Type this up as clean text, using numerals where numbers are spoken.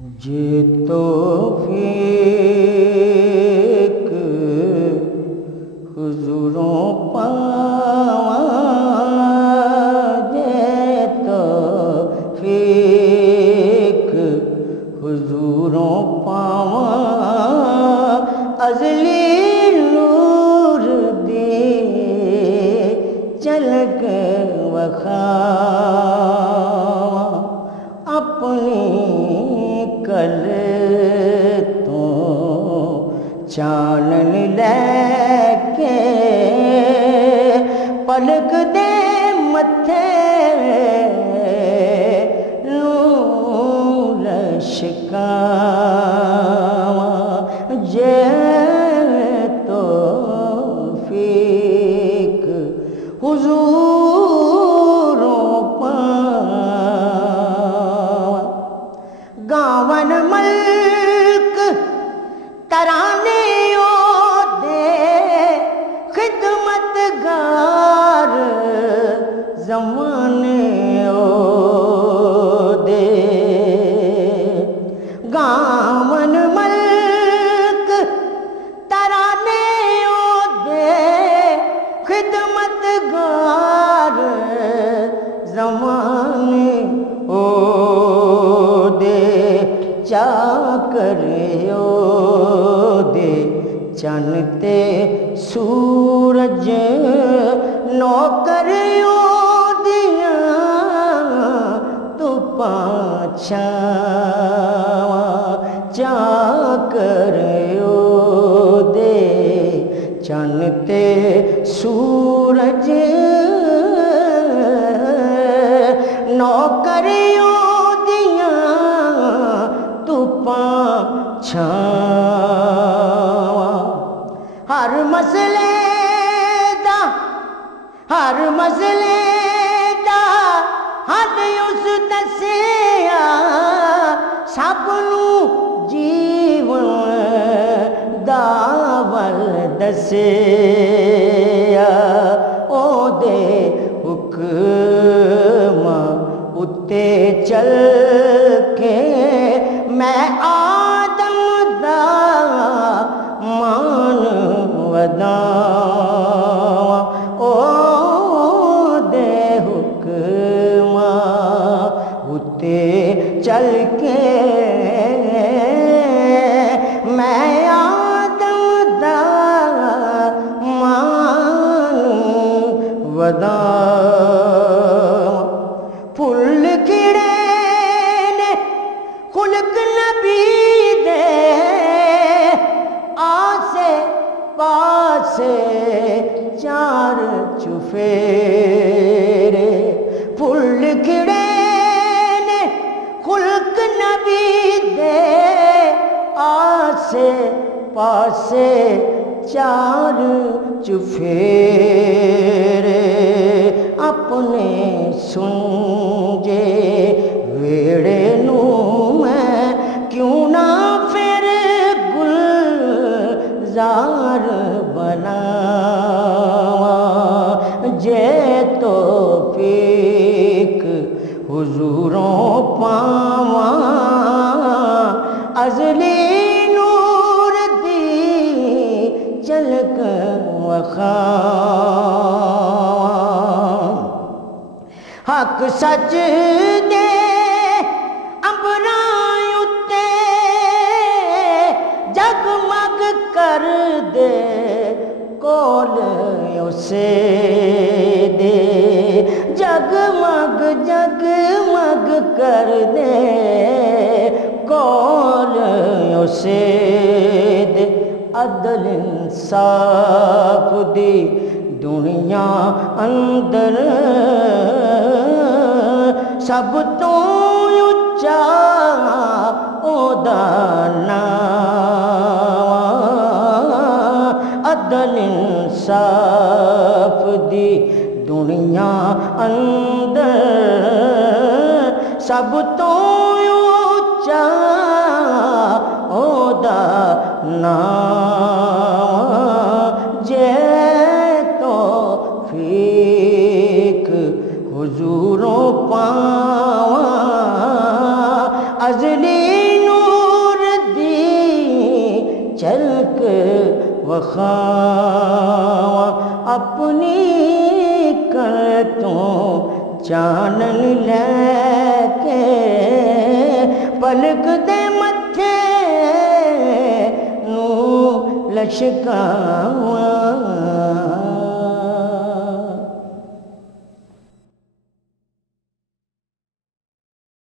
یہ توفیق حضوروں پاواں، یہ توفیق حضوروں پاواں، ازلی نور دی چلک وکھاواں، اپنی کل تو چانن لے کے پلک دے متھے نور لشکاواں، یہ توفیق حضوروں پاواں، گاون ملک ترانیوں دے خدمت گار زمانیوں دے، گاون ملک ترانیوں دے خدمت گار زمانیوں دے، چاکریو دے چن تے سورج نوکریو دیاں تپاں چھاواں، چاکریو دے چن تے سورج نوکریو چھاواں، ہر مسئلے دا حل اس دسیا، سب نوں جیون دا ول دسیا، او دے حکم اتے چل کے میں آدم دا مان وداواں، او دے حکم اتے چل کے میں آدم دا مان وداواں، پھل کھڑے نے خلق نبی دے، آسے پاسے چار چفیرے، پھل کھڑے نے خلق نبی دے، آسے پاسے چار چفیرے، اپنے سنجے ویڑے نوں میں کیوں نہ پھر گلزار بناواں، یہ توفیق حضوروں پاواں، ازلی نور دی چلک وکھاواں، حق سچ دے امبراں اُتے جگمگ کر دے کول اسے دے، جگمگ جگمگ کر دے کول اسے دے، عدل انصاف دی دنیا اندر سب تو اچا اودا نام، عدل انصاف دی دنیا اندر سب تو اچا اودا نام، یہ توفیق حضوروں پاواں، ازلی نور چلک وخاواں اپنی کرتوں چانن لے کے پلک دے متھے نو لشکاواں